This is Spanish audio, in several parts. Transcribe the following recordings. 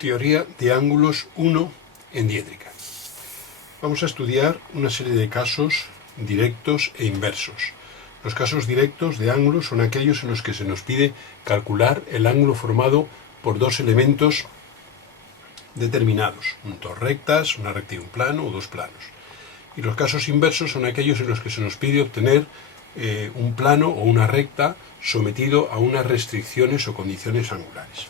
Teoría de ángulos 1 en diédrica. Vamos a estudiar una serie de casos directos e inversos. Los casos directos de ángulos son aquellos en los que se nos pide calcular el ángulo formado por dos elementos determinados, dos rectas, una recta y un plano o dos planos. Y los casos inversos son aquellos en los que se nos pide obtener un plano o una recta sometido a unas restricciones o condiciones angulares.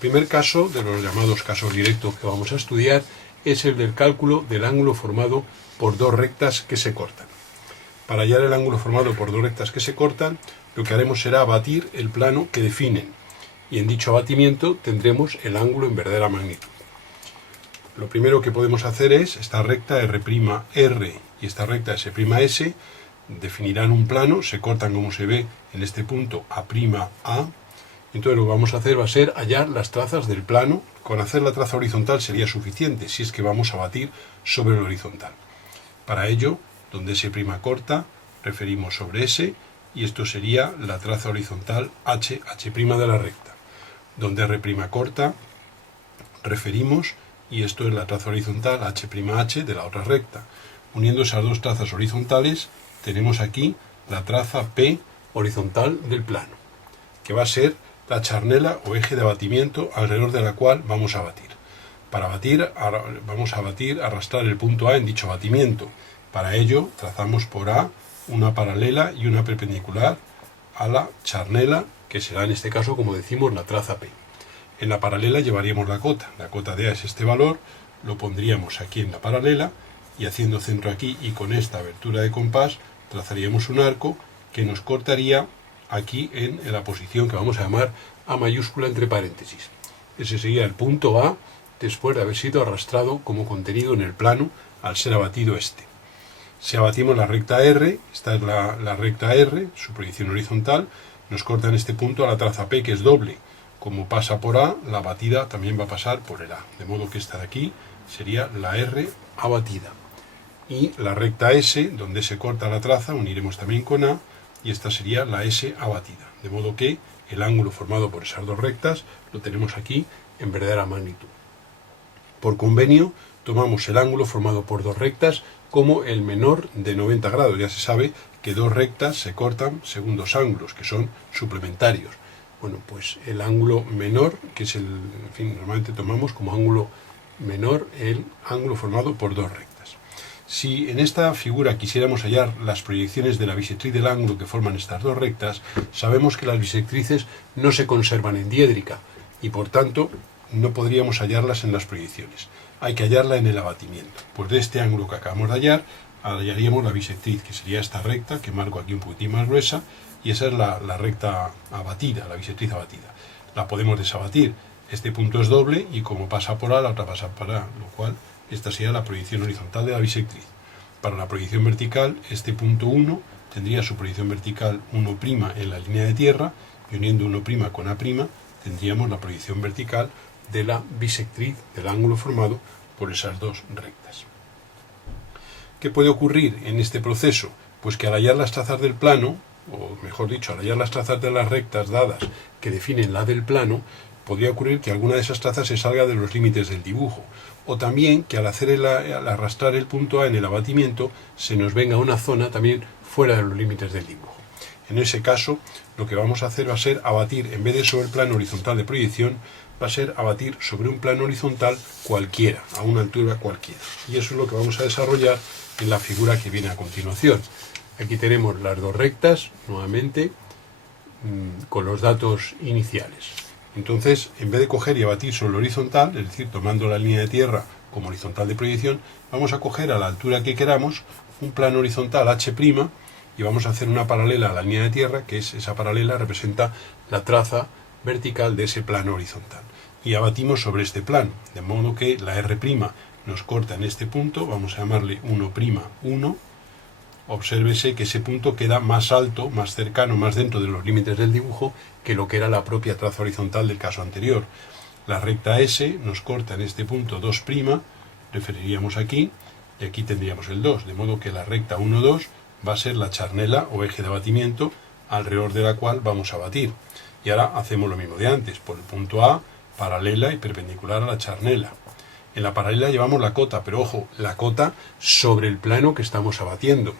El primer caso de los llamados casos directos que vamos a estudiar es el del cálculo del ángulo formado por dos rectas que se cortan. Para hallar el ángulo formado por dos rectas que se cortan, lo que haremos será abatir el plano que definen, y en dicho abatimiento tendremos el ángulo en verdadera magnitud. Lo primero que podemos hacer es esta recta R' y esta recta S', definirán un plano, se cortan como se ve en este punto A', entonces lo que vamos a hacer va a ser hallar las trazas del plano. Con hacer la traza horizontal sería suficiente si es que vamos a batir sobre el horizontal. Para ello, donde S' corta, referimos sobre S, y esto sería la traza horizontal H' de la recta. Donde R' corta, referimos, y esto es la traza horizontal H' de la otra recta. Uniendo esas dos trazas horizontales, tenemos aquí la traza P horizontal del plano, que va a ser la charnela o eje de abatimiento alrededor de la cual vamos a batir. Para batir, vamos a arrastrar el punto A en dicho abatimiento. Para ello, trazamos por A una paralela y una perpendicular a la charnela, que será en este caso, como decimos, la traza P. En la paralela llevaríamos la cota de A es este valor, lo pondríamos aquí en la paralela, y haciendo centro aquí y con esta abertura de compás, trazaríamos un arco que nos cortaría aquí en la posición que vamos a llamar A mayúscula entre paréntesis. Ese sería el punto A después de haber sido arrastrado como contenido en el plano al ser abatido este. Si abatimos la recta R, esta es la recta R, su proyección horizontal, nos corta en este punto a la traza P, que es doble. Como pasa por A, la batida también va a pasar por el A, de modo que esta de aquí sería la R abatida. Y la recta S, donde se corta la traza, uniremos también con A, y esta sería la S abatida. De modo que el ángulo formado por esas dos rectas lo tenemos aquí en verdadera magnitud. Por convenio, tomamos el ángulo formado por dos rectas como el menor de 90 grados. Ya se sabe que dos rectas se cortan según dos ángulos, que son suplementarios. Bueno, pues el ángulo menor, que es normalmente tomamos como ángulo menor el ángulo formado por dos rectas. Si en esta figura quisiéramos hallar las proyecciones de la bisectriz del ángulo que forman estas dos rectas, sabemos que las bisectrices no se conservan en diédrica y por tanto no podríamos hallarlas en las proyecciones. Hay que hallarla en el abatimiento. Pues de este ángulo que acabamos de hallar, hallaríamos la bisectriz, que sería esta recta, que marco aquí un poquitín más gruesa, y esa es la recta abatida, la bisectriz abatida. La podemos desabatir. Este punto es doble y como pasa por A, la otra pasa por A, lo cual esta sería la proyección horizontal de la bisectriz. Para la proyección vertical, este punto 1 tendría su proyección vertical 1' en la línea de tierra, y uniendo 1' con A', tendríamos la proyección vertical de la bisectriz del ángulo formado por esas dos rectas. ¿Qué puede ocurrir en este proceso? Pues que al hallar las trazas del plano, o mejor dicho, al hallar las trazas de las rectas dadas que definen la del plano, podría ocurrir que alguna de esas trazas se salga de los límites del dibujo, o también que al arrastrar el punto A en el abatimiento se nos venga una zona también fuera de los límites del dibujo. En ese caso, lo que vamos a hacer va a ser abatir, en vez de sobre el plano horizontal de proyección, va a ser abatir sobre un plano horizontal cualquiera, a una altura cualquiera. Y eso es lo que vamos a desarrollar en la figura que viene a continuación. Aquí tenemos las dos rectas, nuevamente, con los datos iniciales. Entonces, en vez de coger y abatir sobre el horizontal, es decir, tomando la línea de tierra como horizontal de proyección, vamos a coger a la altura que queramos un plano horizontal H' y vamos a hacer una paralela a la línea de tierra, que es esa paralela representa la traza vertical de ese plano horizontal. Y abatimos sobre este plano, de modo que la R' nos corta en este punto, vamos a llamarle 1'1. Obsérvese que ese punto queda más alto, más cercano, más dentro de los límites del dibujo que lo que era la propia traza horizontal del caso anterior. La recta S nos corta en este punto 2', referiríamos aquí, y aquí tendríamos el 2, de modo que la recta 1, 2 va a ser la charnela o eje de abatimiento alrededor de la cual vamos a batir. Y ahora hacemos lo mismo de antes. Por el punto A paralela y perpendicular a la charnela. En la paralela llevamos la cota, pero ojo, la cota sobre el plano que estamos abatiendo.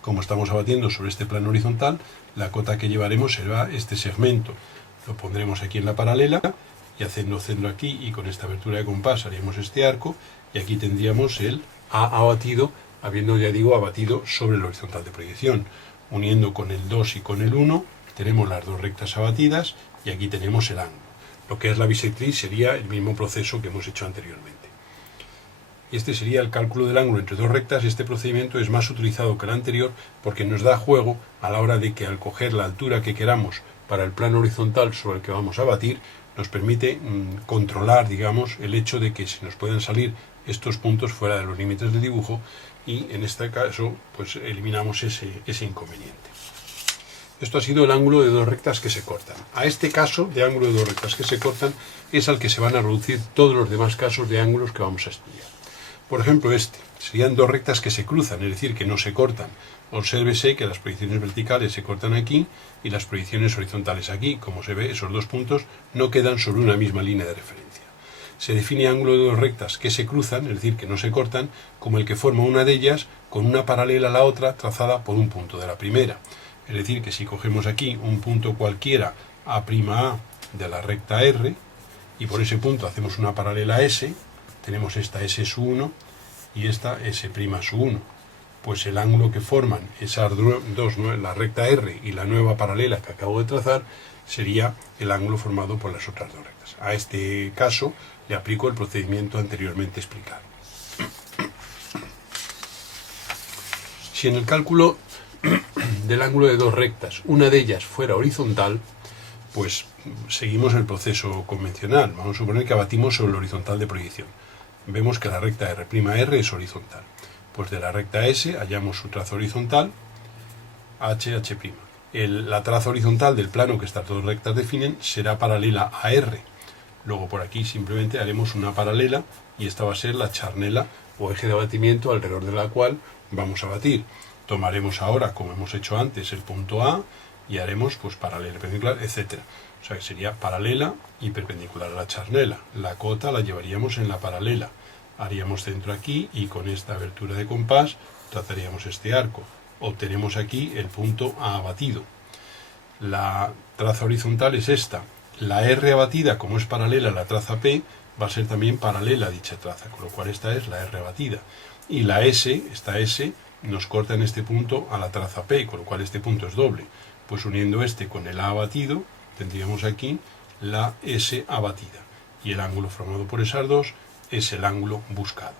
Como estamos abatiendo sobre este plano horizontal, la cota que llevaremos será este segmento. Lo pondremos aquí en la paralela y haciendo centro aquí y con esta abertura de compás haríamos este arco y aquí tendríamos el A abatido, habiendo, ya digo, abatido sobre el horizontal de proyección. Uniendo con el 2 y con el 1 tenemos las dos rectas abatidas y aquí tenemos el ángulo. Lo que es la bisectriz sería el mismo proceso que hemos hecho anteriormente. Y este sería el cálculo del ángulo entre dos rectas. Este procedimiento es más utilizado que el anterior porque nos da juego a la hora de que al coger la altura que queramos para el plano horizontal sobre el que vamos a batir, nos permite controlar, digamos, el hecho de que se nos puedan salir estos puntos fuera de los límites del dibujo y en este caso pues eliminamos ese inconveniente. Esto ha sido el ángulo de dos rectas que se cortan. A este caso de ángulo de dos rectas que se cortan es al que se van a reducir todos los demás casos de ángulos que vamos a estudiar. Por ejemplo, este serían dos rectas que se cruzan, es decir, que no se cortan. Obsérvese que las proyecciones verticales se cortan aquí y las proyecciones horizontales aquí. Como se ve, esos dos puntos no quedan sobre una misma línea de referencia. Se define ángulo de dos rectas que se cruzan, es decir, que no se cortan, como el que forma una de ellas con una paralela a la otra trazada por un punto de la primera. Es decir, que si cogemos aquí un punto cualquiera A' de la recta R y por ese punto hacemos una paralela S, tenemos esta S1 y esta S'1. Pues el ángulo que forman esas dos, la recta R y la nueva paralela que acabo de trazar, sería el ángulo formado por las otras dos rectas. A este caso le aplico el procedimiento anteriormente explicado. Si en el cálculo del ángulo de dos rectas una de ellas fuera horizontal, pues seguimos el proceso convencional. Vamos a suponer que abatimos sobre el horizontal de proyección. Vemos que la recta R' es horizontal. Pues de la recta S hallamos su trazo horizontal, H'. La traza horizontal del plano que estas dos rectas definen será paralela a R. Luego por aquí simplemente haremos una paralela y esta va a ser la charnela o eje de abatimiento alrededor de la cual vamos a batir. Tomaremos ahora, como hemos hecho antes, el punto A y haremos pues paralela, perpendicular, etc. O sea que sería paralela y perpendicular a la charnela. La cota la llevaríamos en la paralela. Haríamos centro aquí y con esta abertura de compás trazaríamos este arco. Obtenemos aquí el punto A abatido. La traza horizontal es esta. La R abatida, como es paralela a la traza P, va a ser también paralela a dicha traza, con lo cual esta es la R abatida. Y la S, esta S, nos corta en este punto a la traza P, con lo cual este punto es doble. Pues uniendo este con el A abatido, tendríamos aquí la S abatida. Y el ángulo formado por esas dos es el ángulo buscado.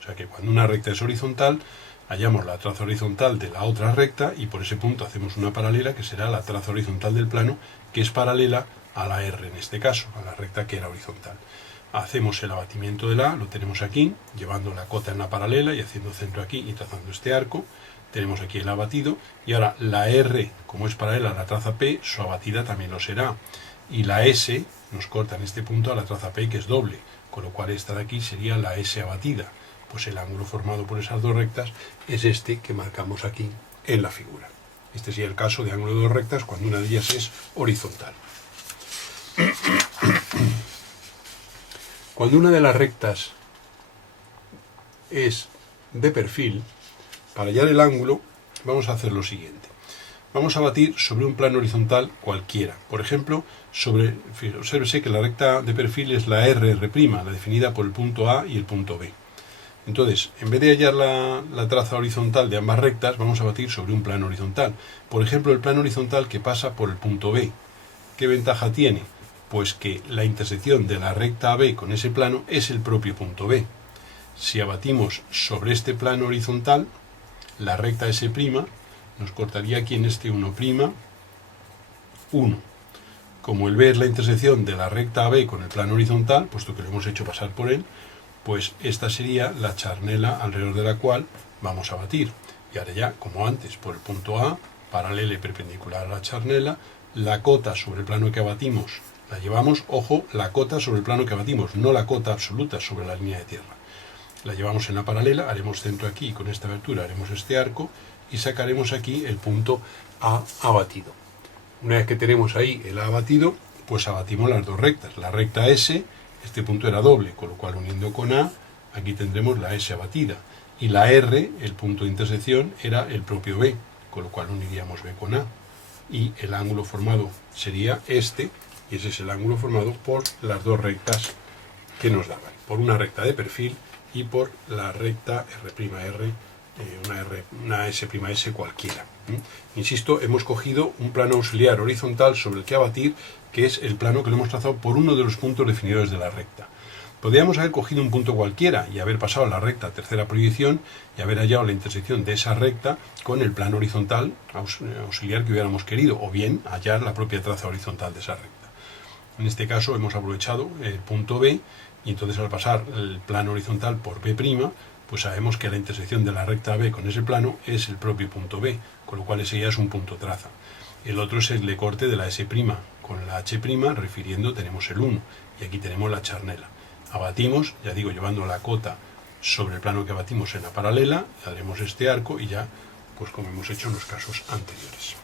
O sea que cuando una recta es horizontal, hallamos la traza horizontal de la otra recta y por ese punto hacemos una paralela que será la traza horizontal del plano, que es paralela a la R en este caso, a la recta que era horizontal. Hacemos el abatimiento del A, lo tenemos aquí, llevando la cota en la paralela y haciendo centro aquí y trazando este arco. Tenemos aquí el abatido y ahora la R, como es paralela a la traza P, su abatida también lo será. Y la S nos corta en este punto a la traza P, que es doble, con lo cual esta de aquí sería la S abatida. Pues el ángulo formado por esas dos rectas es este que marcamos aquí en la figura. Este sería el caso de ángulo de dos rectas cuando una de ellas es horizontal. Cuando una de las rectas es de perfil, para hallar el ángulo vamos a hacer lo siguiente. Vamos a batir sobre un plano horizontal cualquiera. Por ejemplo, obsérvese que la recta de perfil es la R', la definida por el punto A y el punto B. Entonces, en vez de hallar la traza horizontal de ambas rectas, vamos a batir sobre un plano horizontal. Por ejemplo, el plano horizontal que pasa por el punto B. ¿Qué ventaja tiene? Pues que la intersección de la recta AB con ese plano es el propio punto B. Si abatimos sobre este plano horizontal, la recta S' nos cortaría aquí en este 1', 1. Como el B es la intersección de la recta AB con el plano horizontal, puesto que lo hemos hecho pasar por él, pues esta sería la charnela alrededor de la cual vamos a batir. Y ahora ya, como antes, por el punto A, paralela y perpendicular a la charnela, la cota sobre el plano que abatimos la llevamos, ojo, la cota sobre el plano que abatimos, no la cota absoluta sobre la línea de tierra. La llevamos en la paralela, haremos centro aquí y con esta abertura haremos este arco y sacaremos aquí el punto A abatido. Una vez que tenemos ahí el A abatido, pues abatimos las dos rectas. La recta S, este punto era doble, con lo cual uniendo con A, aquí tendremos la S abatida. Y la R, el punto de intersección, era el propio B, con lo cual uniríamos B con A. Y el ángulo formado sería este, y ese es el ángulo formado por las dos rectas que nos daban, por una recta de perfil y por la recta R'R, una S' cualquiera. Insisto, hemos cogido un plano auxiliar horizontal sobre el que abatir, que es el plano que lo hemos trazado por uno de los puntos definidores de la recta. Podríamos haber cogido un punto cualquiera y haber pasado a la recta tercera proyección y haber hallado la intersección de esa recta con el plano horizontal auxiliar que hubiéramos querido, o bien hallar la propia traza horizontal de esa recta. En este caso hemos aprovechado el punto B, y entonces al pasar el plano horizontal por B', pues sabemos que la intersección de la recta B con ese plano es el propio punto B, con lo cual ese ya es un punto traza. El otro es el de corte de la S' con la H', refiriendo tenemos el 1, y aquí tenemos la charnela. Abatimos, ya digo, llevando la cota sobre el plano que abatimos en la paralela, haremos este arco y ya, pues como hemos hecho en los casos anteriores.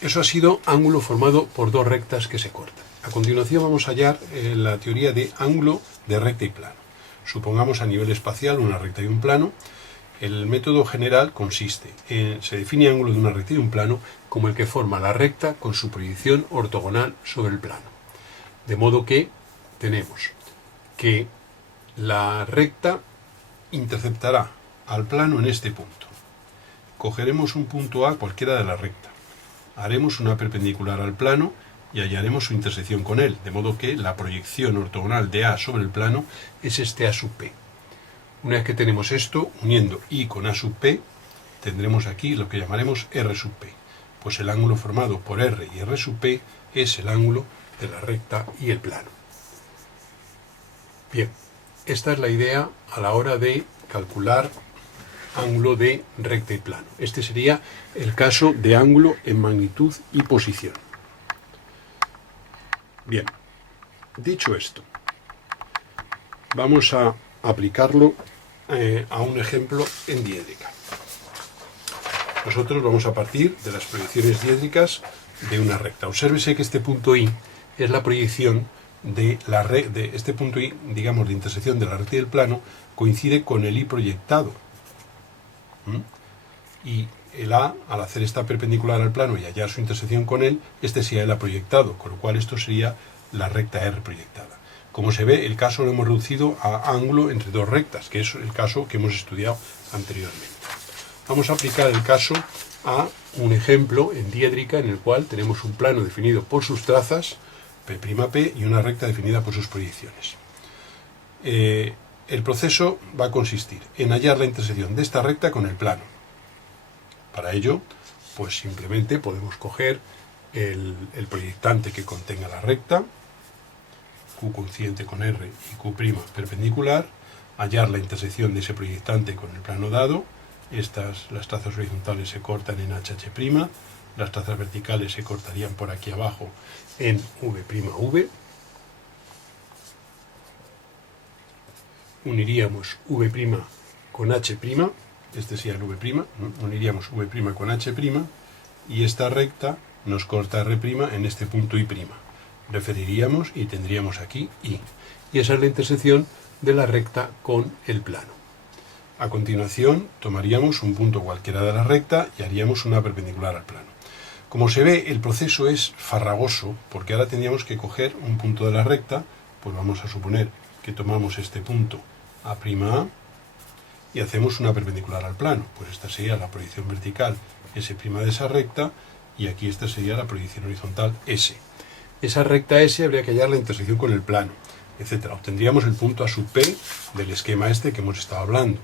Eso ha sido ángulo formado por dos rectas que se cortan. A continuación vamos a hallar la teoría de ángulo de recta y plano. Supongamos a nivel espacial una recta y un plano. El método general consiste en, se define ángulo de una recta y un plano como el que forma la recta con su proyección ortogonal sobre el plano. De modo que tenemos que la recta interceptará al plano en este punto. Cogeremos un punto A cualquiera de la recta. Haremos una perpendicular al plano y hallaremos su intersección con él, de modo que la proyección ortogonal de A sobre el plano es este A sub P. Una vez que tenemos esto, uniendo I con A sub P, tendremos aquí lo que llamaremos R sub P. Pues el ángulo formado por R y R sub P es el ángulo de la recta y el plano. Bien, esta es la idea a la hora de calcular ángulo de recta y plano. Este sería el caso de ángulo en magnitud y posición. Bien, dicho esto, vamos a aplicarlo a un ejemplo en diédrica. Nosotros vamos a partir de las proyecciones diédricas de una recta. Obsérvese que este punto I es la proyección de este punto I, digamos, de intersección de la recta y el plano, coincide con el I proyectado. Y el A, al hacer esta perpendicular al plano y hallar su intersección con él, este sería el A proyectado, con lo cual esto sería la recta R proyectada. Como se ve, el caso lo hemos reducido a ángulo entre dos rectas, que es el caso que hemos estudiado anteriormente. Vamos a aplicar el caso a un ejemplo en diédrica en el cual tenemos un plano definido por sus trazas, P', y una recta definida por sus proyecciones. El proceso va a consistir en hallar la intersección de esta recta con el plano. Para ello, pues simplemente podemos coger el proyectante que contenga la recta, Q coincidente con R y Q' perpendicular, hallar la intersección de ese proyectante con el plano dado. Las trazas horizontales se cortan en HH', las trazas verticales se cortarían por aquí abajo en V'V. Uniríamos V' con H', este sería el V', uniríamos V' con H', y esta recta nos corta R' en este punto I'. Referiríamos y tendríamos aquí I. Y esa es la intersección de la recta con el plano. A continuación, tomaríamos un punto cualquiera de la recta y haríamos una perpendicular al plano. Como se ve, el proceso es farragoso, porque ahora tendríamos que coger un punto de la recta, pues vamos a suponer que tomamos este punto A' y hacemos una perpendicular al plano. Pues esta sería la proyección vertical S' de esa recta, y aquí esta sería la proyección horizontal S. Esa recta S habría que hallar la intersección con el plano, etc. Obtendríamos el punto A sub P del esquema este que hemos estado hablando,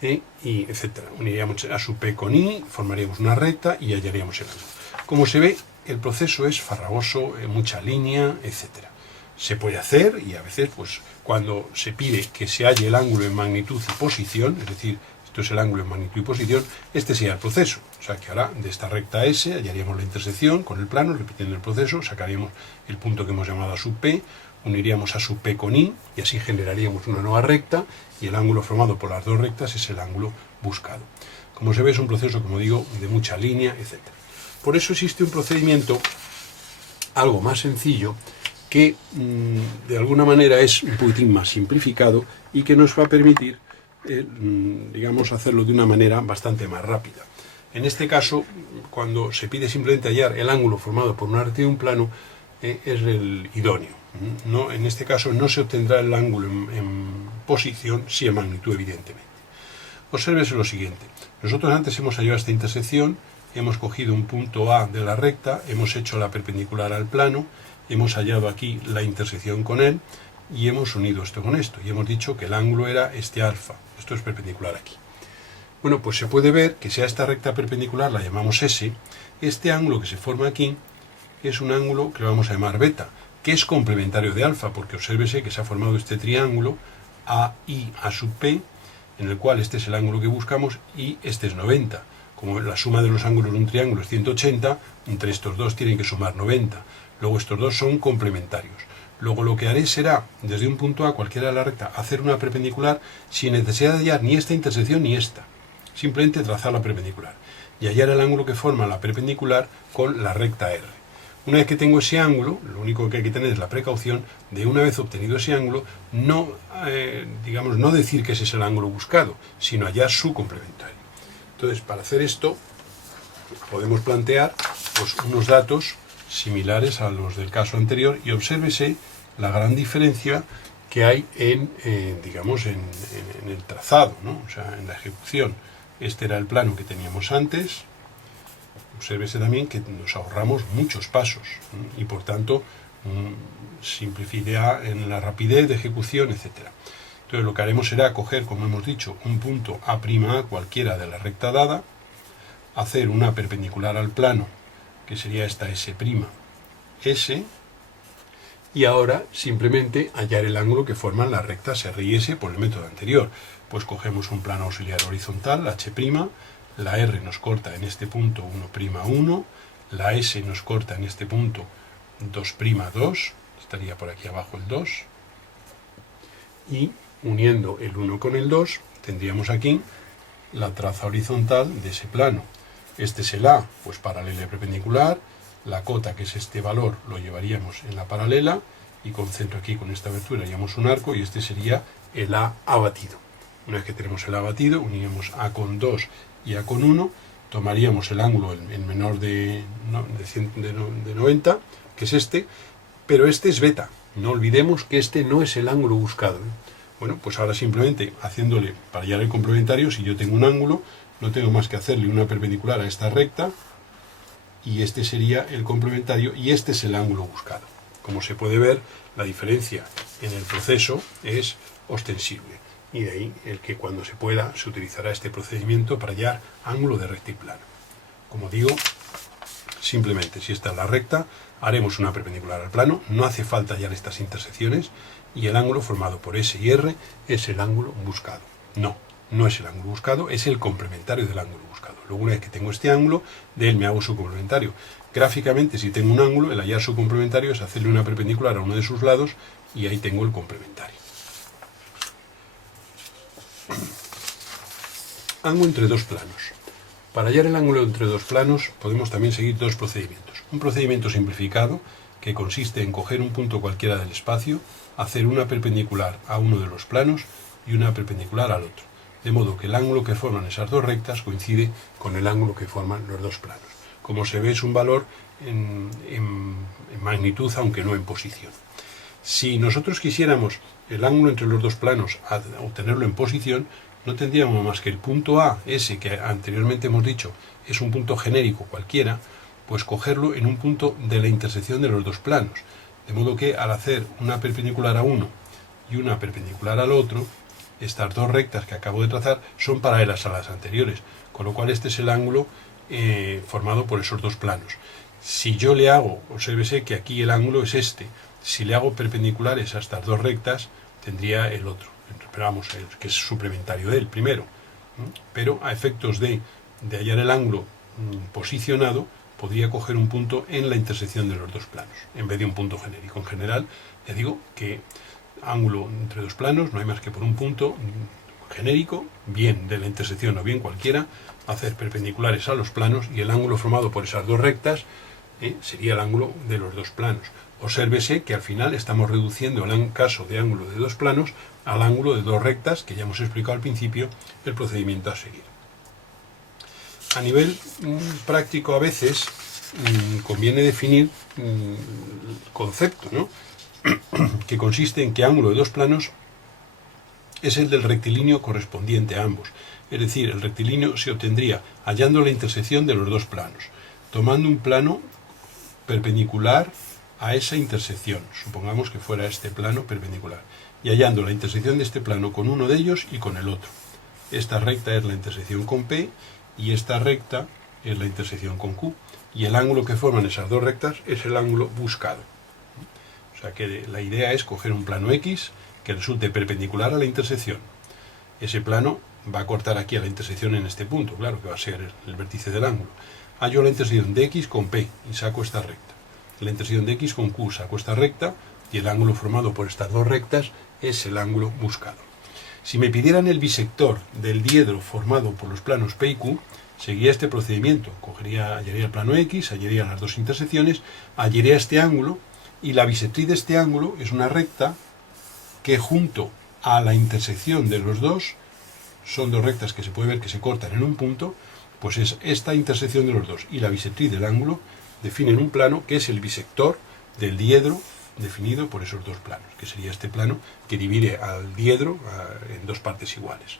y etc. Uniríamos A sub P con I, formaríamos una recta y hallaríamos el ángulo. Como se ve, el proceso es farragoso, mucha línea, etc. Se puede hacer, y a veces, pues, cuando se pide que se halle el ángulo en magnitud y posición, es decir, esto es el ángulo en magnitud y posición, este sería el proceso. O sea que ahora de esta recta S hallaríamos la intersección con el plano, repitiendo el proceso, sacaríamos el punto que hemos llamado A sub P, uniríamos A sub P con I, y así generaríamos una nueva recta, y el ángulo formado por las dos rectas es el ángulo buscado. Como se ve, es un proceso, como digo, de mucha línea, etc. Por eso existe un procedimiento algo más sencillo que de alguna manera es un poquitín más simplificado y que nos va a permitir, digamos, hacerlo de una manera bastante más rápida. En este caso, cuando se pide simplemente hallar el ángulo formado por una recta y un plano, es el idóneo. No, en este caso no se obtendrá el ángulo en posición, sí en magnitud, evidentemente. Obsérvese lo siguiente. Nosotros antes hemos hallado esta intersección, hemos cogido un punto A de la recta, hemos hecho la perpendicular al plano, hemos hallado aquí la intersección con él y hemos unido esto con esto. Y hemos dicho que el ángulo era este alfa. Esto es perpendicular aquí. Bueno, pues se puede ver que si a esta recta perpendicular la llamamos S, este ángulo que se forma aquí es un ángulo que lo vamos a llamar beta, que es complementario de alfa, porque obsérvese que se ha formado este triángulo AI A sub P, en el cual este es el ángulo que buscamos y este es 90. Como la suma de los ángulos de un triángulo es 180, entre estos dos tienen que sumar 90. Luego estos dos son complementarios. Luego lo que haré será, desde un punto A, cualquiera de la recta, hacer una perpendicular sin necesidad de hallar ni esta intersección ni esta. Simplemente trazar la perpendicular y hallar el ángulo que forma la perpendicular con la recta R. Una vez que tengo ese ángulo, lo único que hay que tener es la precaución de, una vez obtenido ese ángulo, no, digamos, no decir que ese es el ángulo buscado, sino hallar su complementario. Entonces, para hacer esto, podemos plantear pues, unos datos similares a los del caso anterior y obsérvese la gran diferencia que hay digamos, en el trazado, ¿no? O sea, en la ejecución. Este era el plano que teníamos antes. Obsérvese también que nos ahorramos muchos pasos y por tanto simplificará en la rapidez de ejecución, etc. Entonces lo que haremos será coger, como hemos dicho, un punto A' cualquiera de la recta dada, hacer una perpendicular al plano, que sería esta S', S, y ahora simplemente hallar el ángulo que forman las rectas R y S por el método anterior. Pues cogemos un plano auxiliar horizontal, H', la R nos corta en este punto 1'1, la S nos corta en este punto 2'2, estaría por aquí abajo el 2, y uniendo el 1 con el 2 tendríamos aquí la traza horizontal de ese plano. Este es el A, pues paralela y perpendicular, la cota, que es este valor, lo llevaríamos en la paralela, y con centro aquí, con esta abertura, haríamos un arco, y este sería el A abatido. Una vez que tenemos el A abatido, uniríamos A con 2 y A con 1, tomaríamos el ángulo, el menor de 90, que es este, pero este es beta. No olvidemos que este no es el ángulo buscado. Bueno, pues ahora simplemente haciéndole, para hallar el complementario, si yo tengo un ángulo, no tengo más que hacerle una perpendicular a esta recta, y este sería el complementario, y este es el ángulo buscado. Como se puede ver, la diferencia en el proceso es ostensible, y de ahí el que cuando se pueda se utilizará este procedimiento para hallar ángulo de recta y plano. Como digo, simplemente si esta es la recta, haremos una perpendicular al plano, no hace falta hallar estas intersecciones, y el ángulo formado por S y R es el ángulo buscado. No es el ángulo buscado, es el complementario del ángulo buscado. Luego, una vez que tengo este ángulo, de él me hago su complementario. Gráficamente, si tengo un ángulo, el hallar su complementario es hacerle una perpendicular a uno de sus lados, y ahí tengo el complementario. Ángulo entre dos planos. Para hallar el ángulo entre dos planos podemos también seguir dos procedimientos. Un procedimiento simplificado, que consiste en coger un punto cualquiera del espacio, hacer una perpendicular a uno de los planos y una perpendicular al otro, de modo que el ángulo que forman esas dos rectas coincide con el ángulo que forman los dos planos. Como se ve, es un valor en magnitud, aunque no en posición. Si nosotros quisiéramos el ángulo entre los dos planos obtenerlo en posición, no tendríamos más que el punto A, ese que anteriormente hemos dicho es un punto genérico cualquiera, pues cogerlo en un punto de la intersección de los dos planos. De modo que al hacer una perpendicular a uno y una perpendicular al otro, estas dos rectas que acabo de trazar son paralelas a las anteriores, con lo cual este es el ángulo formado por esos dos planos. Si yo le hago, obsérvese que aquí el ángulo es este, si le hago perpendiculares a estas dos rectas, tendría el otro, pero vamos, que es suplementario del primero. Pero a efectos de hallar el ángulo posicionado, podría coger un punto en la intersección de los dos planos, en vez de un punto genérico. En general, ya digo que ángulo entre dos planos no hay más que por un punto genérico, bien de la intersección o bien cualquiera, hacer perpendiculares a los planos, y el ángulo formado por esas dos rectas sería el ángulo de los dos planos. Obsérvese que al final estamos reduciendo el caso de ángulo de dos planos al ángulo de dos rectas, que ya hemos explicado al principio el procedimiento a seguir. A nivel práctico, a veces conviene definir el concepto, ¿no? que consiste en que ángulo de dos planos es el del rectilíneo correspondiente a ambos. Es decir, el rectilíneo se obtendría hallando la intersección de los dos planos, tomando un plano perpendicular a esa intersección, supongamos que fuera este plano perpendicular, y hallando la intersección de este plano con uno de ellos y con el otro. Esta recta es la intersección con P y esta recta es la intersección con Q, y el ángulo que forman esas dos rectas es el ángulo buscado. O sea que la idea es coger un plano X que resulte perpendicular a la intersección. Ese plano va a cortar aquí a la intersección en este punto, claro que va a ser el vértice del ángulo. Hallo la intersección de X con P y saco esta recta. La intersección de X con Q saco esta recta, y el ángulo formado por estas dos rectas es el ángulo buscado. Si me pidieran el bisector del diedro formado por los planos P y Q, seguiría este procedimiento. Hallaría el plano X, hallaría las dos intersecciones, hallaría este ángulo, y la bisectriz de este ángulo es una recta que junto a la intersección de los dos, son dos rectas que se puede ver que se cortan en un punto, pues es esta intersección de los dos y la bisectriz del ángulo definen un plano que es el bisector del diedro definido por esos dos planos, que sería este plano que divide al diedro en dos partes iguales.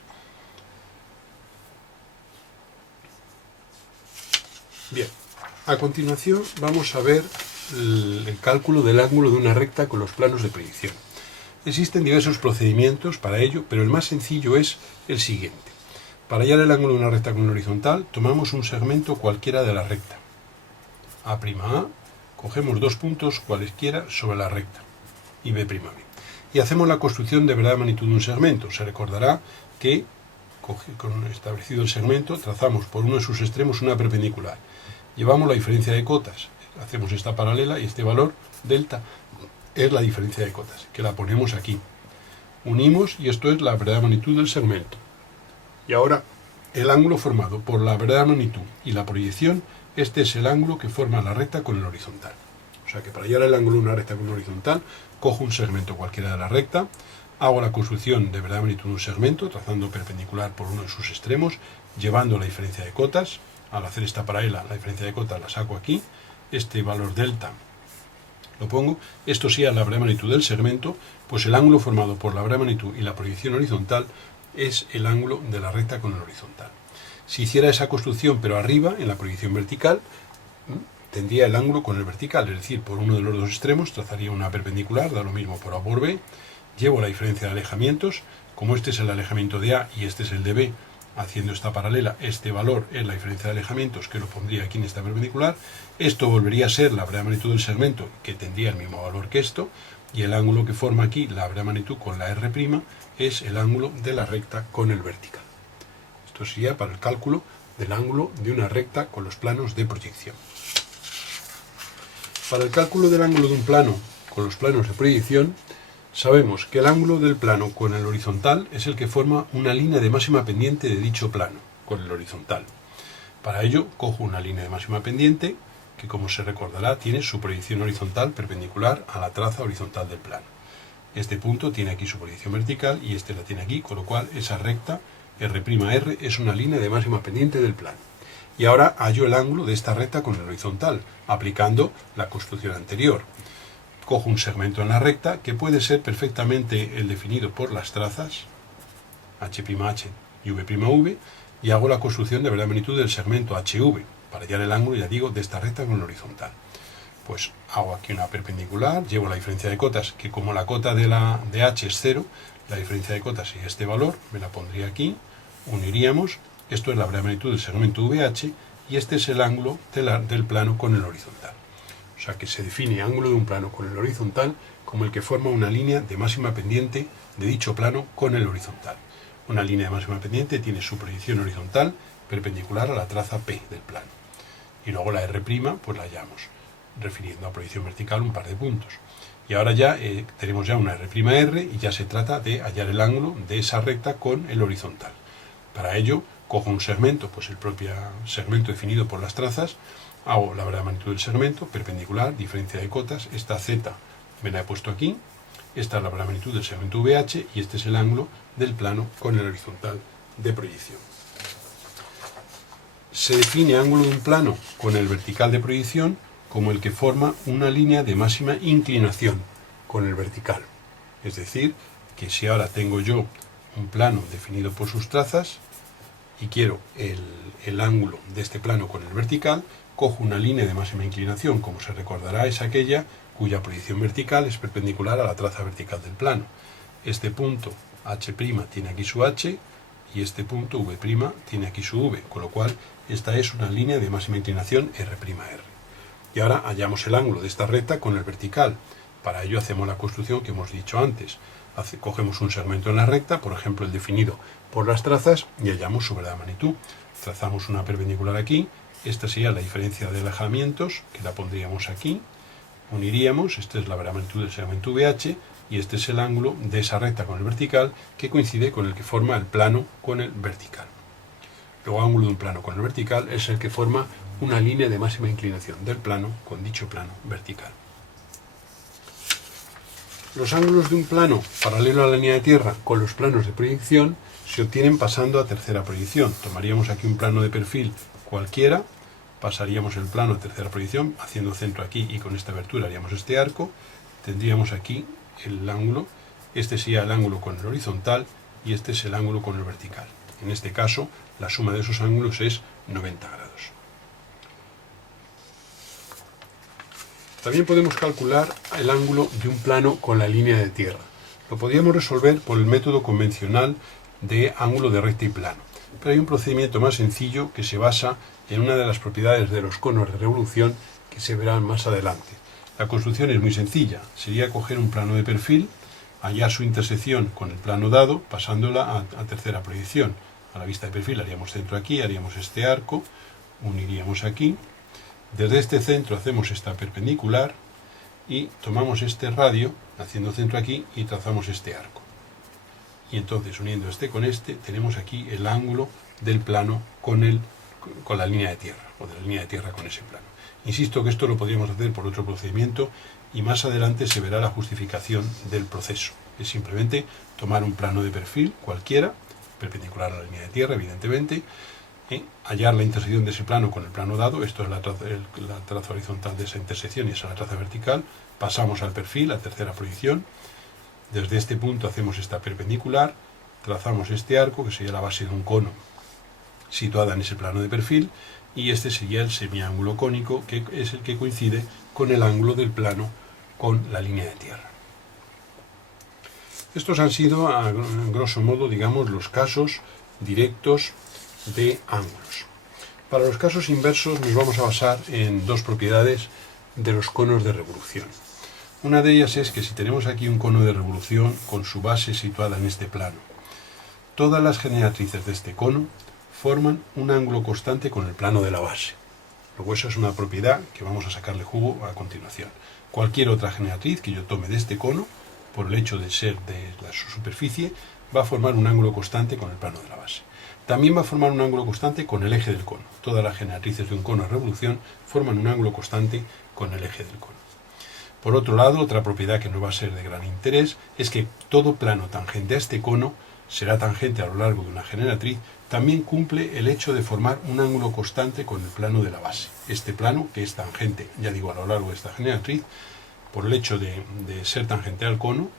Bien, a continuación vamos a ver el cálculo del ángulo de una recta con los planos de proyección. Existen diversos procedimientos para ello, pero el más sencillo es el siguiente. Para hallar el ángulo de una recta con una horizontal, tomamos un segmento cualquiera de la recta. A', cogemos dos puntos cualesquiera sobre la recta, y B', y hacemos la construcción de verdad magnitud de un segmento. Se recordará que, con establecido el segmento, trazamos por uno de sus extremos una perpendicular. Llevamos la diferencia de cotas, hacemos esta paralela y este valor, delta, es la diferencia de cotas, que la ponemos aquí. Unimos y esto es la verdadera magnitud del segmento. Y ahora, el ángulo formado por la verdadera magnitud y la proyección, este es el ángulo que forma la recta con el horizontal. O sea que para hallar el ángulo de una recta con una horizontal, cojo un segmento cualquiera de la recta, hago la construcción de verdadera magnitud de un segmento, trazando perpendicular por uno de sus extremos, llevando la diferencia de cotas. Al hacer esta paralela, la diferencia de cotas la saco aquí, este valor delta lo pongo, esto sí es la verdadera magnitud del segmento, pues el ángulo formado por la verdadera magnitud y la proyección horizontal es el ángulo de la recta con el horizontal. Si hiciera esa construcción pero arriba, en la proyección vertical, tendría el ángulo con el vertical, es decir, por uno de los dos extremos trazaría una perpendicular, da lo mismo por A por B, llevo la diferencia de alejamientos, como este es el alejamiento de A y este es el de B, haciendo esta paralela, este valor es la diferencia de alejamientos, que lo pondría aquí en esta perpendicular. Esto volvería a ser la verdadera magnitud del segmento, que tendría el mismo valor que esto, y el ángulo que forma aquí la verdadera magnitud con la R' es el ángulo de la recta con el vertical. Esto sería para el cálculo del ángulo de una recta con los planos de proyección. Para el cálculo del ángulo de un plano con los planos de proyección, sabemos que el ángulo del plano con el horizontal es el que forma una línea de máxima pendiente de dicho plano con el horizontal. Para ello, cojo una línea de máxima pendiente que, como se recordará, tiene su proyección horizontal perpendicular a la traza horizontal del plano. Este punto tiene aquí su proyección vertical y este la tiene aquí, con lo cual esa recta R' es una línea de máxima pendiente del plano. Y ahora hallo el ángulo de esta recta con el horizontal, aplicando la construcción anterior. Cojo un segmento en la recta, que puede ser perfectamente el definido por las trazas H'H y V'V, y hago la construcción de verdadera magnitud del segmento HV, para hallar el ángulo, ya digo, de esta recta con el horizontal. Pues hago aquí una perpendicular, llevo la diferencia de cotas, que como la cota de H es 0, la diferencia de cotas y este valor, me la pondría aquí, uniríamos, esto es la verdadera magnitud del segmento VH, y este es el ángulo del plano con el horizontal. O sea que se define ángulo de un plano con el horizontal como el que forma una línea de máxima pendiente de dicho plano con el horizontal. Una línea de máxima pendiente tiene su proyección horizontal perpendicular a la traza P del plano. Y luego la R', pues la hallamos, refiriendo a proyección vertical un par de puntos. Y ahora ya tenemos ya una R' y ya se trata de hallar el ángulo de esa recta con el horizontal. Para ello, cojo un segmento, pues el propio segmento definido por las trazas, hago la verdadera magnitud del segmento, perpendicular, diferencia de cotas, esta Z me la he puesto aquí, esta es la verdadera magnitud del segmento VH y este es el ángulo del plano con el horizontal de proyección. Se define ángulo de un plano con el vertical de proyección como el que forma una línea de máxima inclinación con el vertical. Es decir, que si ahora tengo yo un plano definido por sus trazas y quiero el ángulo de este plano con el vertical, cojo una línea de máxima inclinación, como se recordará, es aquella cuya proyección vertical es perpendicular a la traza vertical del plano. Este punto H' tiene aquí su H y este punto V' tiene aquí su V, con lo cual esta es una línea de máxima inclinación R'R. Y ahora hallamos el ángulo de esta recta con el vertical. Para ello hacemos la construcción que hemos dicho antes. Cogemos un segmento en la recta, por ejemplo el definido por las trazas, y hallamos su verdadera magnitud. Trazamos una perpendicular aquí, esta sería la diferencia de alejamientos, que la pondríamos aquí, uniríamos, esta es la verdadera magnitud del segmento VH, y este es el ángulo de esa recta con el vertical, que coincide con el que forma el plano con el vertical. Luego, ángulo de un plano con el vertical es el que forma una línea de máxima inclinación del plano con dicho plano vertical. Los ángulos de un plano paralelo a la línea de tierra con los planos de proyección se obtienen pasando a tercera proyección. Tomaríamos aquí un plano de perfil cualquiera, pasaríamos el plano a tercera proyección, haciendo centro aquí y con esta abertura haríamos este arco, tendríamos aquí el ángulo, este sería el ángulo con el horizontal y este es el ángulo con el vertical. En este caso, la suma de esos ángulos es 90 grados. También podemos calcular el ángulo de un plano con la línea de tierra. Lo podríamos resolver por el método convencional de ángulo de recta y plano. Pero hay un procedimiento más sencillo que se basa en una de las propiedades de los conos de revolución que se verán más adelante. La construcción es muy sencilla. Sería coger un plano de perfil, hallar su intersección con el plano dado, pasándola a tercera proyección. A la vista de perfil haríamos centro aquí, haríamos este arco, uniríamos aquí. Desde este centro hacemos esta perpendicular y tomamos este radio, haciendo centro aquí, y trazamos este arco. Y entonces, uniendo este con este, tenemos aquí el ángulo del plano con la línea de tierra, o de la línea de tierra con ese plano. Insisto que esto lo podríamos hacer por otro procedimiento y más adelante se verá la justificación del proceso. Es simplemente tomar un plano de perfil cualquiera, perpendicular a la línea de tierra, evidentemente, hallar la intersección de ese plano con el plano dado, esto es la traza horizontal de esa intersección y esa es la traza vertical, pasamos al perfil, a tercera proyección, desde este punto hacemos esta perpendicular, trazamos este arco, que sería la base de un cono situada en ese plano de perfil, y este sería el semiángulo cónico, que es el que coincide con el ángulo del plano con la línea de tierra. Estos han sido, a grosso modo, digamos, los casos directos de ángulos. Para los casos inversos nos vamos a basar en dos propiedades de los conos de revolución. Una de ellas es que si tenemos aquí un cono de revolución con su base situada en este plano, todas las generatrices de este cono forman un ángulo constante con el plano de la base. Luego esa es una propiedad que vamos a sacarle jugo a continuación. Cualquier otra generatriz que yo tome de este cono, por el hecho de ser de su superficie, va a formar un ángulo constante con el plano de la base. También va a formar un ángulo constante con el eje del cono. Todas las generatrices de un cono de revolución forman un ángulo constante con el eje del cono. Por otro lado, otra propiedad que nos va a ser de gran interés es que todo plano tangente a este cono será tangente a lo largo de una generatriz, también cumple el hecho de formar un ángulo constante con el plano de la base. Este plano, que es tangente, ya digo, a lo largo de esta generatriz, por el hecho de ser tangente al cono,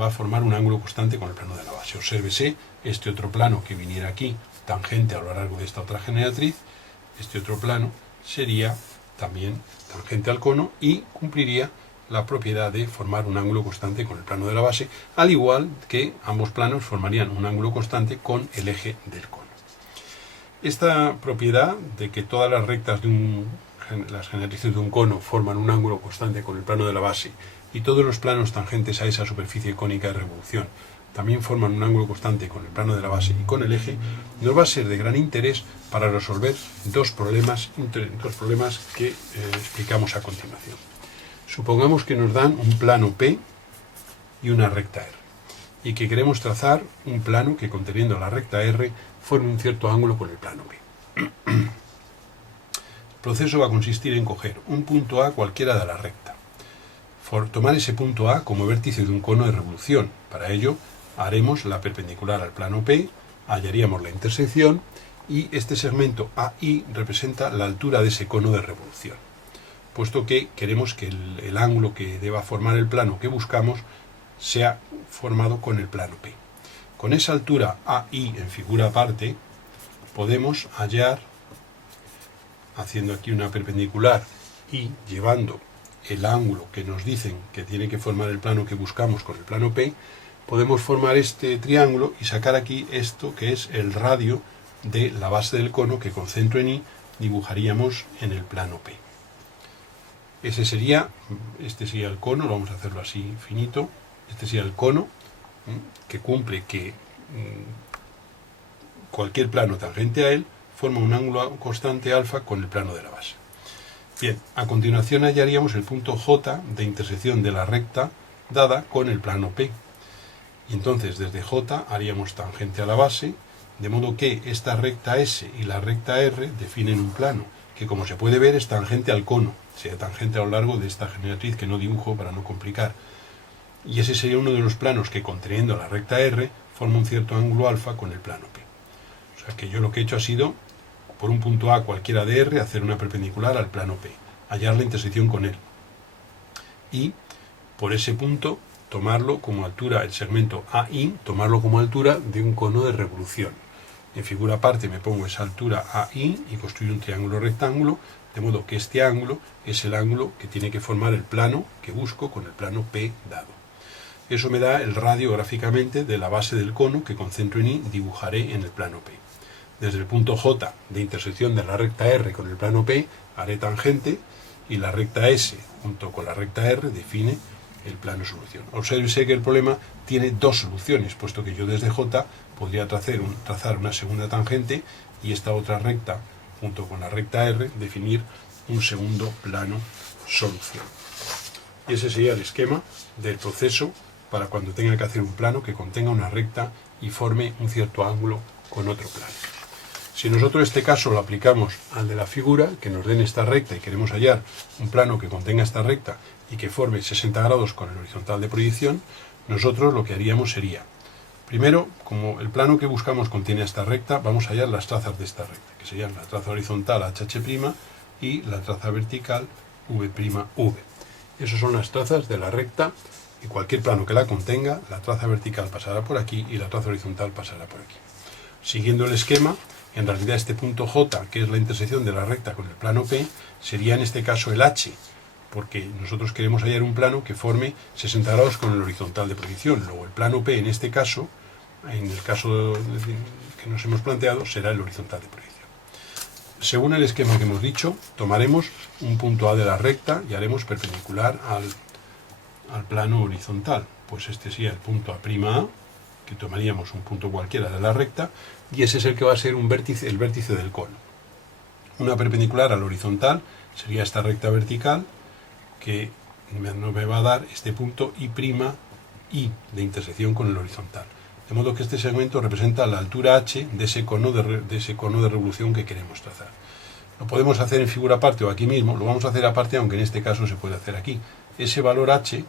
va a formar un ángulo constante con el plano de la base. Obsérvese este otro plano que viniera aquí, tangente a lo largo de esta otra generatriz, este otro plano sería también tangente al cono y cumpliría la propiedad de formar un ángulo constante con el plano de la base, al igual que ambos planos formarían un ángulo constante con el eje del cono. Esta propiedad de que todas las rectas las generatrices de un cono forman un ángulo constante con el plano de la base y todos los planos tangentes a esa superficie cónica de revolución también forman un ángulo constante con el plano de la base y con el eje, nos va a ser de gran interés para resolver dos problemas que explicamos a continuación. Supongamos que nos dan un plano P y una recta R, y que queremos trazar un plano que, conteniendo la recta R, forme un cierto ángulo con el plano P. El proceso va a consistir en coger un punto A cualquiera de la recta, tomar ese punto A como vértice de un cono de revolución. Para ello haremos la perpendicular al plano P, hallaríamos la intersección, y este segmento AI representa la altura de ese cono de revolución, puesto que queremos que el ángulo que deba formar el plano que buscamos sea formado con el plano P. Con esa altura AI en figura aparte, podemos hallar, haciendo aquí una perpendicular y llevando el ángulo que nos dicen que tiene que formar el plano que buscamos con el plano P, podemos formar este triángulo y sacar aquí esto que es el radio de la base del cono que con centro en I dibujaríamos en el plano P. Este sería el cono, lo vamos a hacerlo así finito, este sería el cono que cumple que cualquier plano tangente a él forma un ángulo constante alfa con el plano de la base. Bien, a continuación hallaríamos el punto J de intersección de la recta dada con el plano P. Y entonces desde J haríamos tangente a la base, de modo que esta recta S y la recta R definen un plano, que como se puede ver es tangente al cono, sería tangente a lo largo de esta generatriz que no dibujo para no complicar. Y ese sería uno de los planos que, conteniendo la recta R, forma un cierto ángulo alfa con el plano P. O sea que yo lo que he hecho ha sido, por un punto A cualquiera de R, hacer una perpendicular al plano P, hallar la intersección con él. Y por ese punto tomarlo como altura, el segmento AI, tomarlo como altura de un cono de revolución. En figura aparte me pongo esa altura AI y construyo un triángulo rectángulo, de modo que este ángulo es el ángulo que tiene que formar el plano que busco con el plano P dado. Eso me da el radio gráficamente de la base del cono que con centro en I dibujaré en el plano P. Desde el punto J de intersección de la recta R con el plano P haré tangente y la recta S junto con la recta R define el plano solución. Obsérvese que el problema tiene dos soluciones, puesto que yo desde J podría trazar una segunda tangente y esta otra recta junto con la recta R definir un segundo plano solución. Y ese sería el esquema del proceso para cuando tenga que hacer un plano que contenga una recta y forme un cierto ángulo con otro plano. Si nosotros este caso lo aplicamos al de la figura, que nos den esta recta y queremos hallar un plano que contenga esta recta y que forme 60 grados con el horizontal de proyección, nosotros lo que haríamos sería, primero, como el plano que buscamos contiene esta recta, vamos a hallar las trazas de esta recta, que serían la traza horizontal HH' y la traza vertical V'V. Esas son las trazas de la recta, y cualquier plano que la contenga, la traza vertical pasará por aquí y la traza horizontal pasará por aquí. Siguiendo el esquema, en realidad este punto J, que es la intersección de la recta con el plano P, sería en este caso el H, porque nosotros queremos hallar un plano que forme 60 grados con el horizontal de proyección. Luego el plano P en este caso, en el caso que nos hemos planteado, será el horizontal de proyección. Según el esquema que hemos dicho, tomaremos un punto A de la recta y haremos perpendicular al plano horizontal. Pues este sería el punto A', que tomaríamos un punto cualquiera de la recta, y ese es el que va a ser el vértice del cono. Una perpendicular al horizontal sería esta recta vertical, que me va a dar este punto I' de intersección con el horizontal. De modo que este segmento representa la altura H de ese cono de revolución que queremos trazar. Lo podemos hacer en figura aparte o aquí mismo, lo vamos a hacer aparte, aunque en este caso se puede hacer aquí. Ese valor H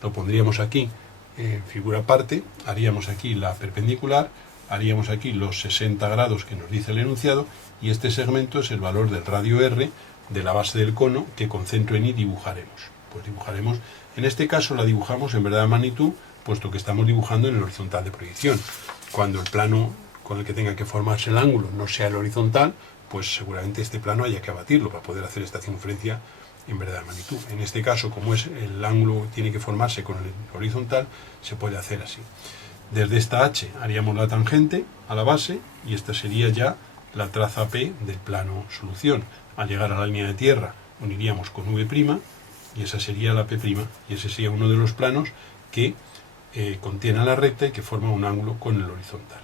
lo pondríamos aquí en figura aparte, haríamos aquí la perpendicular, haríamos aquí los 60 grados que nos dice el enunciado, y este segmento es el valor del radio R de la base del cono que con centro en I dibujaremos. Pues dibujaremos, en este caso la dibujamos en verdad de magnitud, puesto que estamos dibujando en el horizontal de proyección. Cuando el plano con el que tenga que formarse el ángulo no sea el horizontal, pues seguramente este plano haya que abatirlo para poder hacer esta circunferencia en verdad de magnitud. En este caso, como es el ángulo que tiene que formarse con el horizontal, se puede hacer así. Desde esta H haríamos la tangente a la base y esta sería ya la traza P del plano solución. Al llegar a la línea de tierra uniríamos con V' y esa sería la P', y ese sería uno de los planos que contiene la recta y que forma un ángulo con el horizontal.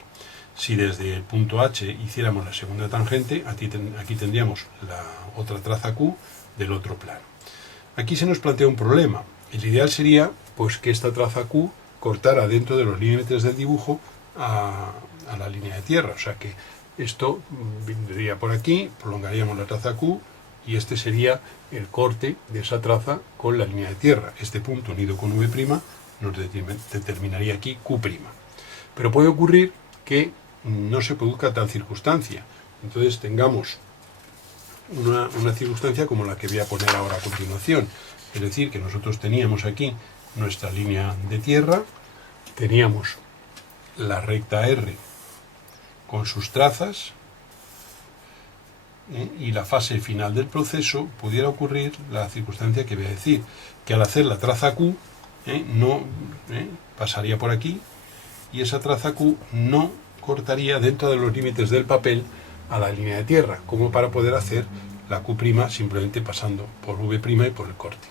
Si desde el punto H hiciéramos la segunda tangente, aquí tendríamos la otra traza Q del otro plano. Aquí se nos plantea un problema. El ideal sería pues que esta traza Q cortara dentro de los límites del dibujo a la línea de tierra. O sea que esto vendría por aquí, prolongaríamos la traza Q y este sería el corte de esa traza con la línea de tierra. Este punto unido con V' nos determinaría aquí Q'. Pero puede ocurrir que no se produzca tal circunstancia. Entonces tengamos una circunstancia como la que voy a poner ahora a continuación. Es decir, que nosotros teníamos aquí nuestra línea de tierra, teníamos la recta R con sus trazas, y la fase final del proceso pudiera ocurrir la circunstancia que voy a decir, que al hacer la traza Q, pasaría por aquí, y esa traza Q no cortaría dentro de los límites del papel a la línea de tierra, como para poder hacer la Q' simplemente pasando por V' y por el corte.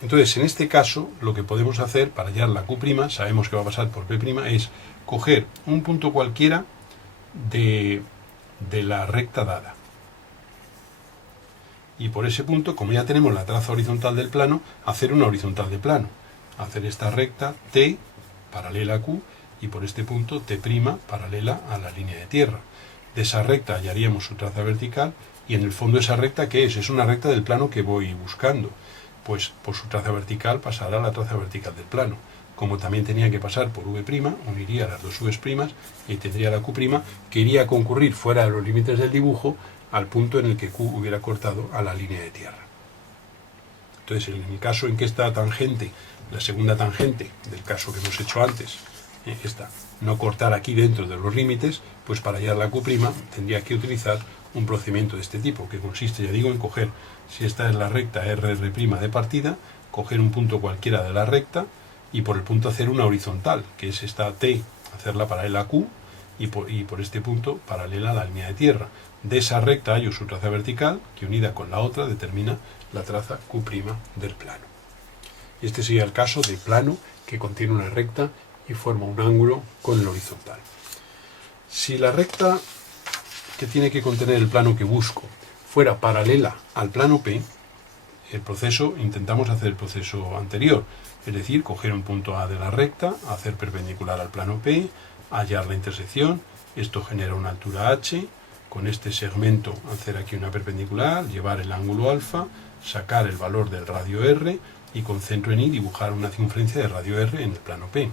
Entonces, en este caso, lo que podemos hacer para hallar la Q', sabemos que va a pasar por P', es coger un punto cualquiera de la recta dada. Y por ese punto, como ya tenemos la traza horizontal del plano, hacer una horizontal de plano. Hacer esta recta T paralela a Q y por este punto T' paralela a la línea de tierra. De esa recta hallaríamos su traza vertical y en el fondo esa recta, ¿qué es? Es una recta del plano que voy buscando. Pues por su traza vertical pasará la traza vertical del plano. Como también tenía que pasar por V', uniría las dos V's' y tendría la Q' que iría a concurrir fuera de los límites del dibujo al punto en el que Q hubiera cortado a la línea de tierra. Entonces, en el caso en que esta tangente, la segunda tangente del caso que hemos hecho antes, esta, no cortar aquí dentro de los límites, pues para hallar la Q' tendría que utilizar un procedimiento de este tipo, que consiste, ya digo, en coger, si esta es la recta RR' de partida, coger un punto cualquiera de la recta y por el punto hacer una horizontal, que es esta T, hacerla paralela a Q y por este punto paralela a la línea de tierra. De esa recta hallo su traza vertical, que unida con la otra determina la traza Q' del plano. Este sería el caso de plano que contiene una recta y forma un ángulo con el horizontal. Si la recta que tiene que contener el plano que busco fuera paralela al plano P, intentamos hacer el proceso anterior, es decir, coger un punto A de la recta, hacer perpendicular al plano P, hallar la intersección, esto genera una altura H, con este segmento hacer aquí una perpendicular, llevar el ángulo alfa, sacar el valor del radio R y con centro en I dibujar una circunferencia de radio R en el plano P.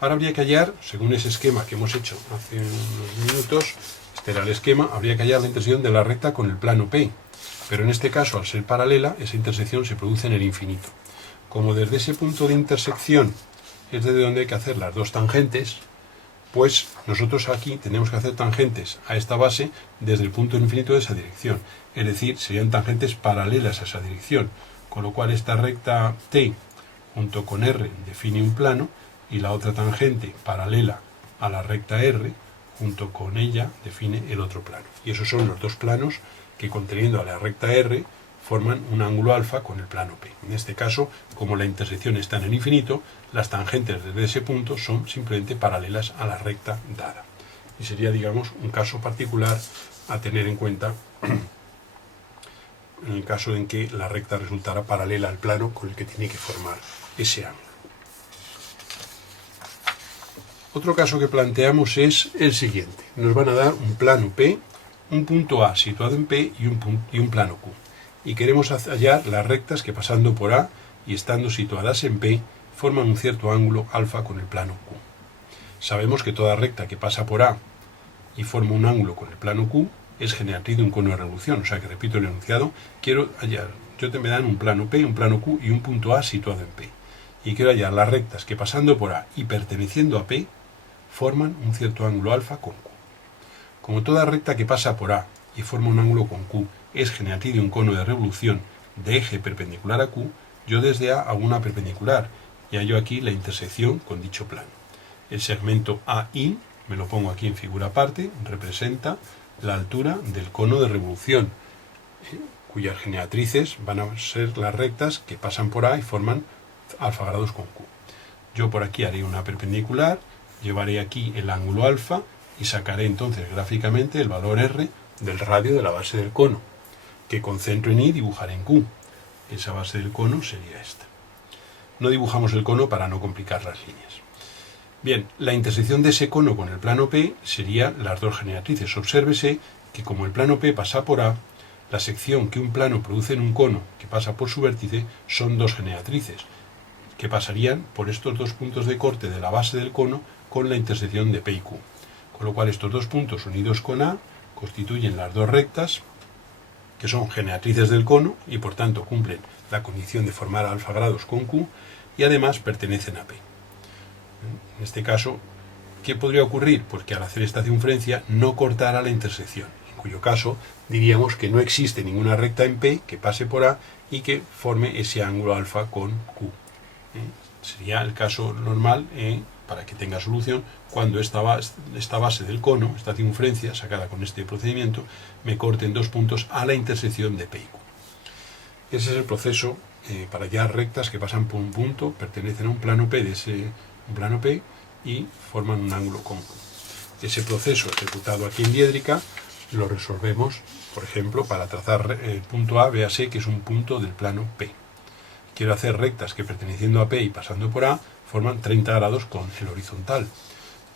Ahora habría que hallar, según ese esquema que hemos hecho hace unos minutos, este era el esquema, habría que hallar la intersección de la recta con el plano P, pero en este caso, al ser paralela, esa intersección se produce en el infinito. Como desde ese punto de intersección es desde donde hay que hacer las dos tangentes, pues nosotros aquí tenemos que hacer tangentes a esta base desde el punto infinito de esa dirección, es decir, serían tangentes paralelas a esa dirección, con lo cual esta recta T junto con R define un plano y la otra tangente paralela a la recta R junto con ella define el otro plano. Y esos son los dos planos que conteniendo a la recta R forman un ángulo alfa con el plano P. En este caso, como la intersección está en el infinito, las tangentes desde ese punto son simplemente paralelas a la recta dada. Y sería, digamos, un caso particular a tener en cuenta en el caso en que la recta resultara paralela al plano con el que tiene que formar ese ángulo. Otro caso que planteamos es el siguiente. Nos van a dar un plano P, un punto A situado en P y un plano Q. Y queremos hallar las rectas que pasando por A y estando situadas en P forman un cierto ángulo alfa con el plano Q. Sabemos que toda recta que pasa por A y forma un ángulo con el plano Q es generatriz de un cono de revolución. O sea que repito el enunciado, quiero hallar, me dan un plano P, un plano Q y un punto A situado en P. Y quiero hallar las rectas que pasando por A y perteneciendo a P forman un cierto ángulo alfa con Q. Como toda recta que pasa por A y forma un ángulo con Q es generatriz de un cono de revolución de eje perpendicular a Q, yo desde A hago una perpendicular y hallo aquí la intersección con dicho plano. El segmento AI, me lo pongo aquí en figura aparte, representa la altura del cono de revolución, cuyas generatrices van a ser las rectas que pasan por A y forman alfa grados con Q. Yo por aquí haré una perpendicular, llevaré aquí el ángulo alfa y sacaré entonces gráficamente el valor R del radio de la base del cono, que con centro en I dibujaré en Q. esa base del cono sería esta. No dibujamos el cono para no complicar las líneas. Bien, la intersección de ese cono con el plano P serían las dos generatrices. Obsérvese que como el plano P pasa por A, la sección que un plano produce en un cono que pasa por su vértice son dos generatrices, que pasarían por estos dos puntos de corte de la base del cono con la intersección de P y Q. Con lo cual estos dos puntos unidos con A constituyen las dos rectas, que son generatrices del cono y por tanto cumplen la condición de formar alfa grados con Q y además pertenecen a P. En este caso, ¿qué podría ocurrir? Pues que al hacer esta circunferencia no cortara la intersección, en cuyo caso diríamos que no existe ninguna recta en P que pase por A y que forme ese ángulo alfa con Q. Sería el caso normal para que tenga solución cuando esta base del cono, esta circunferencia sacada con este procedimiento, me corte en dos puntos a la intersección de P y Q. Ese es el proceso para hallar rectas que pasan por un punto, pertenecen a un plano P un plano P y forman un ángulo con Q. Ese proceso ejecutado aquí en diédrica lo resolvemos, por ejemplo, para trazar el punto A, véase que es un punto del plano P. Quiero hacer rectas que perteneciendo a P y pasando por A forman 30 grados con el horizontal.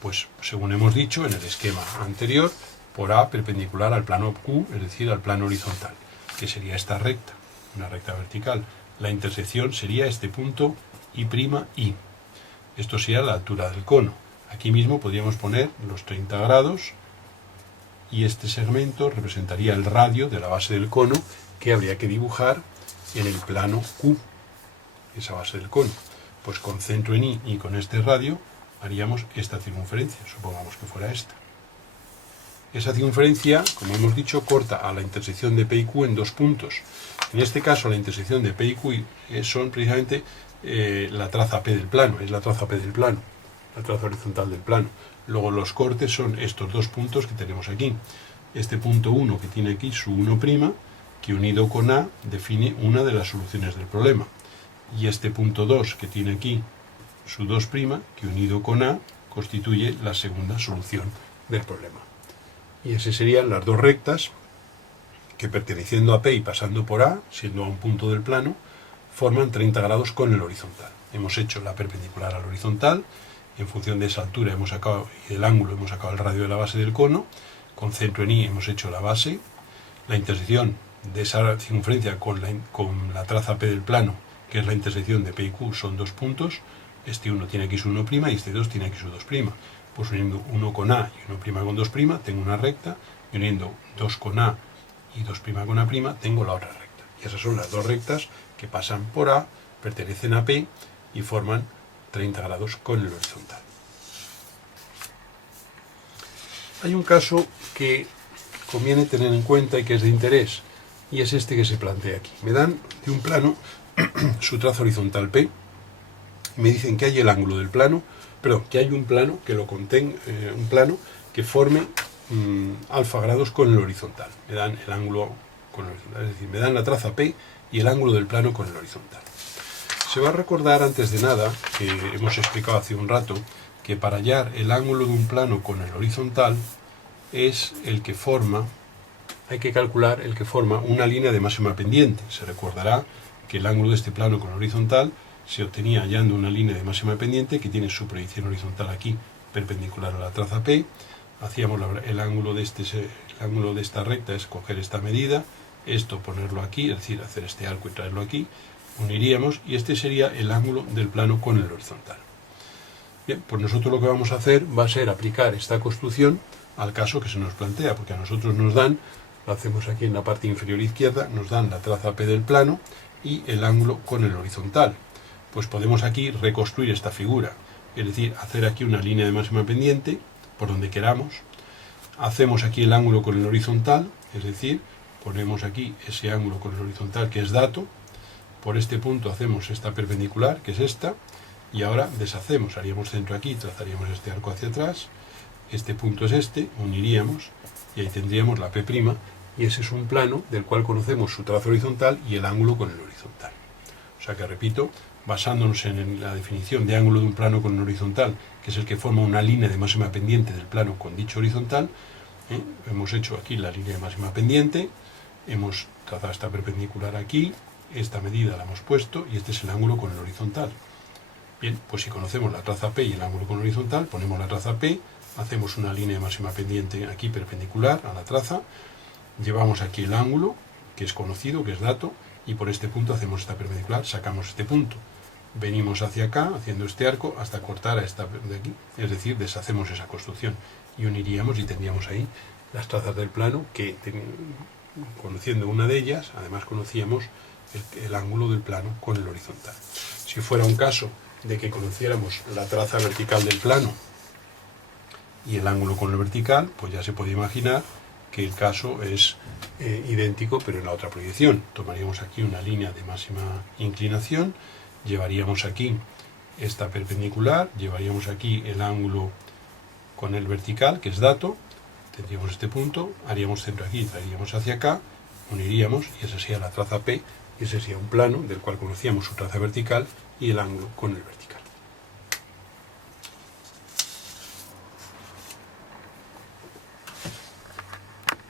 Pues según hemos dicho en el esquema anterior, por A perpendicular al plano Q, es decir, al plano horizontal, que sería esta recta, una recta vertical. La intersección sería este punto I'. Esto sería la altura del cono. Aquí mismo podríamos poner los 30 grados y este segmento representaría el radio de la base del cono que habría que dibujar en el plano Q, esa base del cono. Pues con centro en I y con este radio haríamos esta circunferencia, supongamos que fuera esta. Esa circunferencia, como hemos dicho, corta a la intersección de P y Q en dos puntos. En este caso la intersección de P y Q son precisamente la traza P del plano, es la traza P del plano, la traza horizontal del plano. Luego los cortes son estos dos puntos que tenemos aquí. Este punto 1 que tiene aquí su 1', que unido con A define una de las soluciones del problema. Y este punto 2 que tiene aquí su 2', que unido con A constituye la segunda solución del problema. Y esas serían las dos rectas que perteneciendo a P y pasando por A, siendo a un punto del plano, forman 30 grados con el horizontal. Hemos hecho la perpendicular al horizontal, en función de esa altura y del ángulo hemos sacado el radio de la base del cono, con centro en I hemos hecho la base, la intersección de esa circunferencia con la traza P del plano, que es la intersección de P y Q, son dos puntos, este 1 tiene aquí su 1' y este 2 tiene aquí su 2'. Pues uniendo 1 con A y 1' con 2' tengo una recta, y uniendo 2 con A y 2' con A' tengo la otra recta. Y esas son las dos rectas que pasan por A, pertenecen a P y forman 30 grados con el horizontal. Hay un caso que conviene tener en cuenta y que es de interés, y es este que se plantea aquí. Me dan de un plano su trazo horizontal P, me dicen que hay el ángulo del plano, que hay un plano que lo contenga, un plano que forme alfa grados con el horizontal. Me dan el ángulo con el horizontal, es decir, me dan la traza P y el ángulo del plano con el horizontal. Se va a recordar antes de nada, que hemos explicado hace un rato, que para hallar el ángulo de un plano con el horizontal es el que forma, hay que calcular el que forma una línea de máxima pendiente. Se recordará que el ángulo de este plano con el horizontal se obtenía hallando una línea de máxima pendiente que tiene su proyección horizontal aquí, perpendicular a la traza P. Hacíamos el ángulo de esta recta es coger esta medida, esto ponerlo aquí, es decir, hacer este arco y traerlo aquí, uniríamos y este sería el ángulo del plano con el horizontal. Bien, pues nosotros lo que vamos a hacer va a ser aplicar esta construcción al caso que se nos plantea, porque a nosotros nos dan, lo hacemos aquí en la parte inferior izquierda, nos dan la traza P del plano y el ángulo con el horizontal. Pues podemos aquí reconstruir esta figura, es decir, hacer aquí una línea de máxima pendiente por donde queramos, hacemos aquí el ángulo con el horizontal, es decir, ponemos aquí ese ángulo con el horizontal que es dato, por este punto hacemos esta perpendicular que es esta, y ahora deshacemos, haríamos centro aquí, trazaríamos este arco hacia atrás, este punto es este, uniríamos y ahí tendríamos la P', y ese es un plano del cual conocemos su trazo horizontal y el ángulo con el horizontal. O sea que repito, basándonos en la definición de ángulo de un plano con el horizontal, que es el que forma una línea de máxima pendiente del plano con dicho horizontal, hemos hecho aquí la línea de máxima pendiente, hemos trazado esta perpendicular aquí, esta medida la hemos puesto y este es el ángulo con el horizontal. Bien, pues si conocemos la traza P y el ángulo con el horizontal, ponemos la traza P, hacemos una línea de máxima pendiente aquí perpendicular a la traza, llevamos aquí el ángulo, que es conocido, que es dato, y por este punto hacemos esta perpendicular, sacamos este punto. Venimos hacia acá, haciendo este arco, hasta cortar a esta de aquí, es decir, deshacemos esa construcción y uniríamos y tendríamos ahí las trazas del plano que, conociendo una de ellas, además conocíamos el ángulo del plano con el horizontal. Si fuera un caso de que conociéramos la traza vertical del plano y el ángulo con el vertical, pues ya se puede imaginar que el caso es idéntico, pero en la otra proyección. Tomaríamos aquí una línea de máxima inclinación, llevaríamos aquí esta perpendicular, llevaríamos aquí el ángulo con el vertical, que es dato, tendríamos este punto, haríamos centro aquí, traeríamos hacia acá, uniríamos, y esa sería la traza P, y ese sería un plano del cual conocíamos su traza vertical y el ángulo con el vertical.